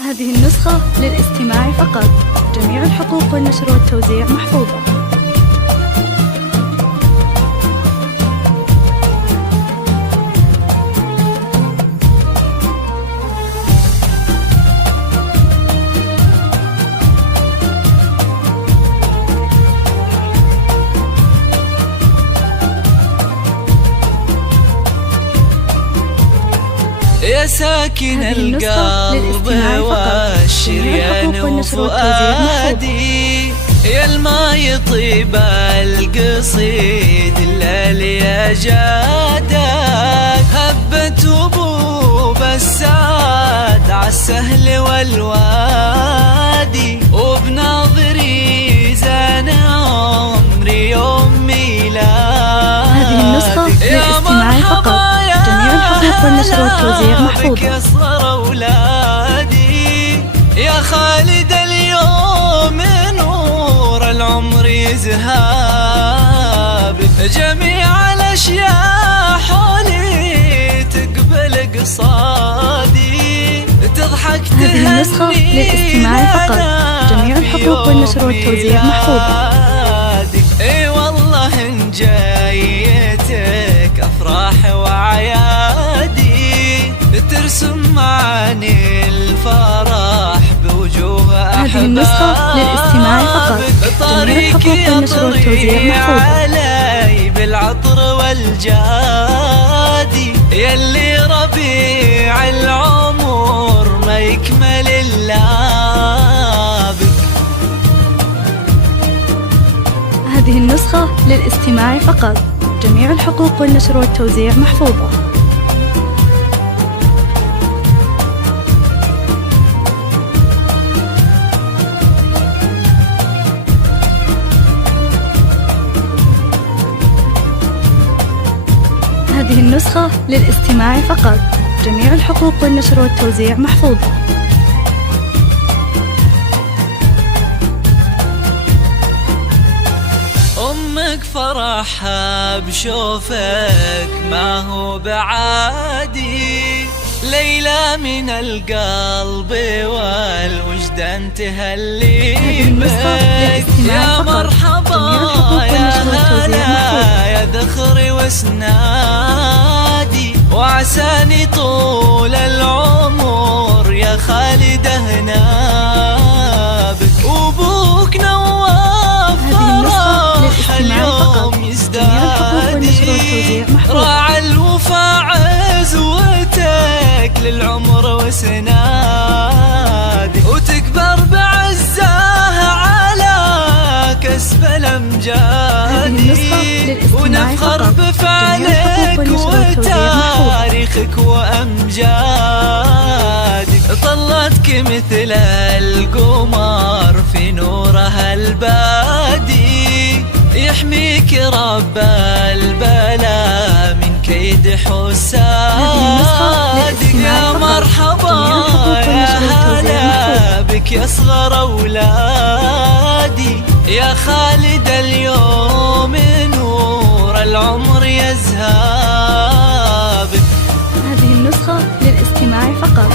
هذه النسخة للاستماع فقط. جميع الحقوق والنشر والتوزيع محفوظة. يا ساكن القلب والشريان وفؤادي، يا الما يطيب القصيد الليل يا جادك، هبت وبوب السعد عالسهل والوادي، وبناظري زان عمري يوم ميلادك. هذه النسخة للاستماع فقط. جميع الحقوق والنشر والتوزيع محفوظة. يا صغر أولادي، يا خالد اليوم نور العمر يزهابك، جميع الأشياء حولي تقبل قصادي، تضحك تهني. هذه النسخة للاستماع فقط. جميع الحقوق والنشر والتوزيع محفوظة. اي والله ان جايتك افراح وعيادي، ترسم معاني الفرح بوجوه احبابك. هذه النسخة للاستماع فقط. جميع الحقوق والنشر والتوزيع محفوظة. علي بالعطر والجادي، يلي ربيع العمر ما يكمل الا بك. هذه النسخة للاستماع فقط. جميع الحقوق والنشر والتوزيع محفوظة. هذه النسخة للاستماع فقط. جميع الحقوق والنشر والتوزيع محفوظة. أمك فرحها بشوفك ما هو بعادي، ليلى من القلب والوجدان تهلي بك، يا مرحبا يا هلا يا ذخري واسنادي، وعساني طول العمر يا خالد هنابك، وابوك نواف اليوم يزدادي، راعى الوفا عزوتك للعمر وسنادي، وتكبر بعزاه على كسب الامجادي، ونفخر بفعلك وتاريخك وامجادك، طلتك مثل القمر في نورها البادي، يحميك رب البلا من كيد حسادك، يا مرحبا يا هلا بك يا صغر أولادي، يا خالد اليوم نور العمر يزهابك. هذه النسخة للاستماع فقط.